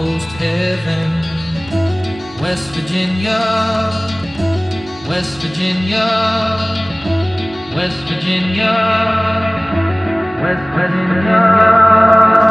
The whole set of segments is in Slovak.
almost heaven. West Virginia, West Virginia, West Virginia, West Virginia.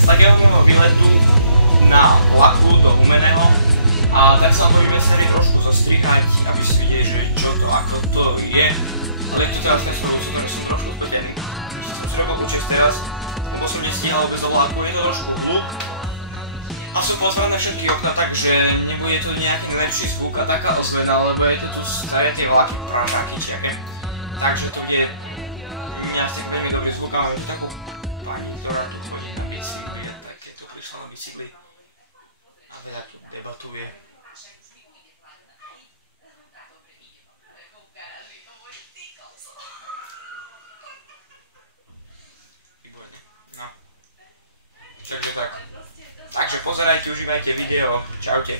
Stadionového výletu na vlaku do Humenného a tak sa boli mysleli trošku zostrihať, aby si videli, že čo to, ako to je. Ale tu teraz som trošku zbedený. Som si robil kľúček teraz, lebo som nestíhal bez vlaku, je to trošku hluk. A som pozval na všetky okna tak, že nebude tu nejaký lepší zvuk a taká osveta, lebo je to tu staré tie vlaky pražáky čiake. Takže tu je nejaký veľmi dobrý zvuk a máme tu takú pani, ktorá tu chodí na bicykli, tak je tu prišla na bicykli a veľa tu debatuje. Výborne, no. Takže tak. Takže pozerajte, užívajte video, čaute.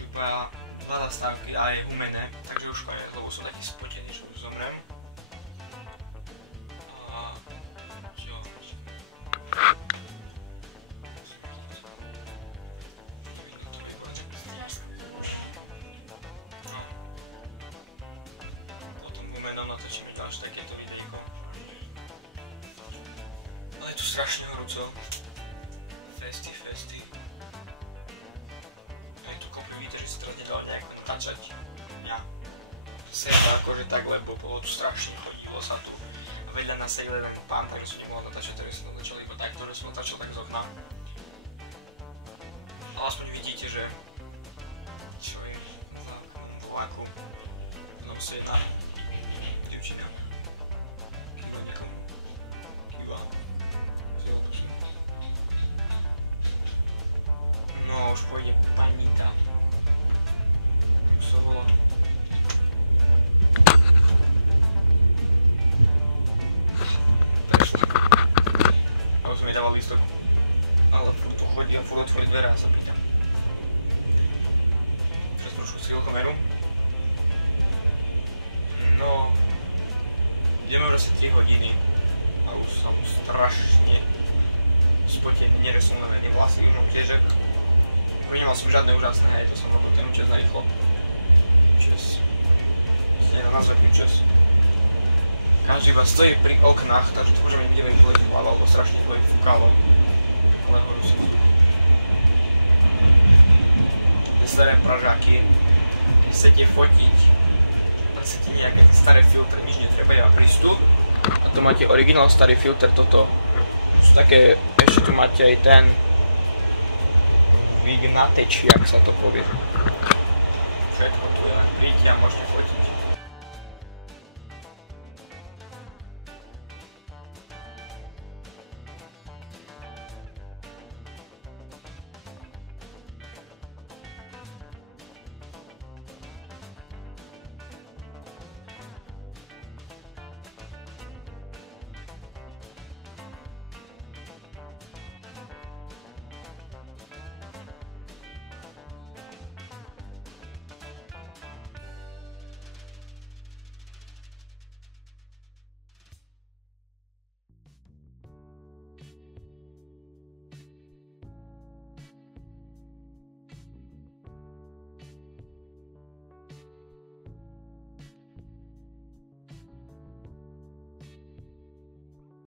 už iba 2 zastávky a je umené, takže už konec, lebo som taký spotený, že už zomrem. A čo? Potom umenom natočíme ďalšie takéto videjko. Ale je tu strašne horúco. Festy. A je tu kopy vítr, že sa teraz nedalo nejak natáčať. Ja seba akože tak, lebo bolo tu strašne, chodilo sa tu. A vedľa nás sedel jeden pán, tak som nemohol natáčať, ktorý som natáčal iba tak, ktorý som natáčal tak z okna. Ale aspoň vidíte, že čo je v vlaku. Potom sa jedna dievčina kýva nejakom. No, už pôjde panita. Už sa volá. Prešli. A už som jej dával lístok. Ale furt to chodí a furt otvorí dvere a sa pýtam. Teraz trošku stihol kameru. No, ideme už asi 3 hodiny. A už som strašne spotený, neresol na jedným vlastným už tiež. Nemal som žiadne úžasné, hej, to som robil ten účes na rýchlo. Účes. Nedá nazvať účes. Každý iba stojí pri oknách, takže to môžeme niekde vypleť hlava, lebo strašne to vyfúkalo. Ale horu si. Staré pražáky. Keď chcete fotiť, tak chcete nejaké staré filtre, nič netreba, iba prístup. A tu máte originál starý filter, toto. Sú také, ešte tu máte aj ten Vignateč, jak sa to povie. Všetko tu je, vidíte a môžete fotiť.